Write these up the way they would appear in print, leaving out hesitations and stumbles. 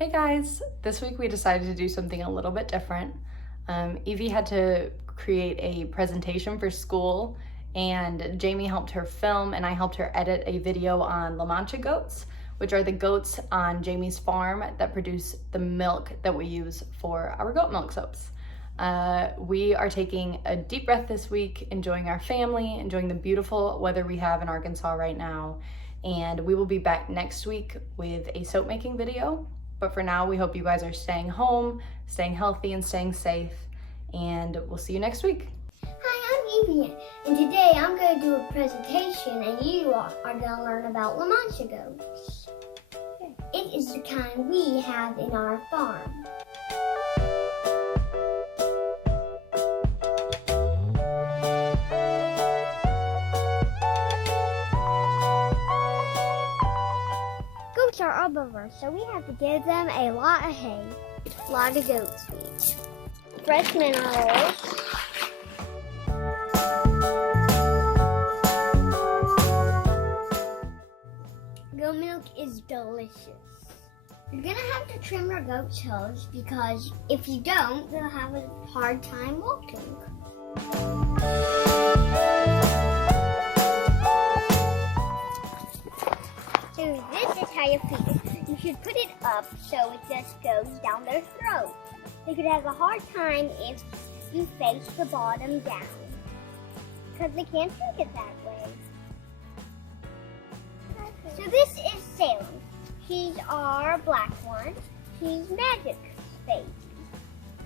Hey guys, this week we decided to do something a little bit different. Evie had to create a presentation for school and Jaimi helped her film and I helped her edit a video on Lamancha goats, which are the goats on Jaimi's farm that produce the milk that we use for our goat milk soaps. We are taking a deep breath this week, enjoying our family, enjoying the beautiful weather we have in Arkansas right now, and we will be back next week with a soap making video. But for now, we hope you guys are staying home, staying healthy, and staying safe. And we'll see you next week. Hi, I'm Evie, and today I'm going to do a presentation, and you are going to learn about Lamancha goats. It is the kind we have in our farm. Goats are herbivores, so we have to give them a lot of hay, a lot of goat feed, fresh minerals, goat milk is delicious. You're gonna have to trim your goat's hooves because if you don't, they'll have a hard time walking. So this is how you feed it. You should put it up so it just goes down their throat. They could have a hard time if you face the bottom down because they can't drink it that way. So this is Salem. He's our black one. He's Magic's baby.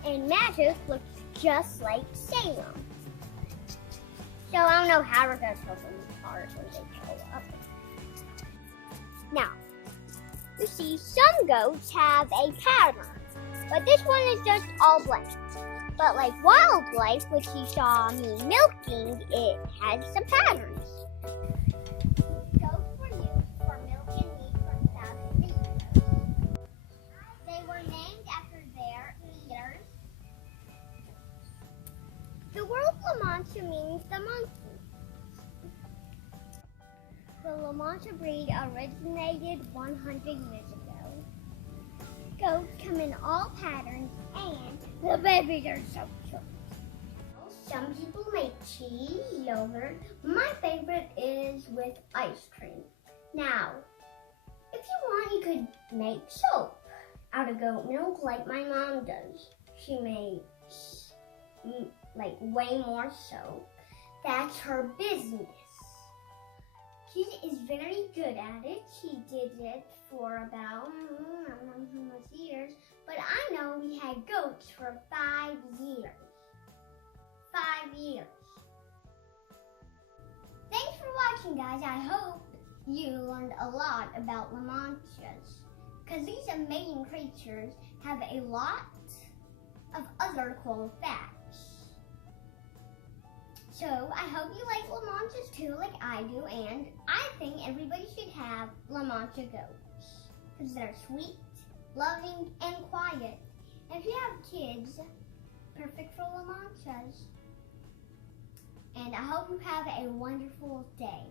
And Magic looks just like Salem. So I don't know how we're going to tell them apart when they show up. Now, you see some goats have a pattern, but this one is just all black. But like Wildlife, which you saw me milking, it has some patterns. Goats were used for milking meat for thousands of years. They were named after their leaders. The word Lamancha means the monkey. The Lamancha breed originated 100 years ago. Goats come in all patterns and the babies are so cute. Some people make cheese, yogurt. My favorite is with ice cream. Now, if you want, you could make soap out of goat milk like my mom does. She makes like way more soap. That's her business. She is very good at it. She did it for about, I don't know how much years, but I know we had goats for 5 years. 5 years. Thanks for watching, guys. I hope you learned a lot about Lamanchas, because these amazing creatures have a lot of other cool facts. So I hope you like Lamanchas too, like I do, and I think everybody should have Lamancha goats because they're sweet, loving, and quiet. And if you have kids, perfect for Lamanchas. And I hope you have a wonderful day.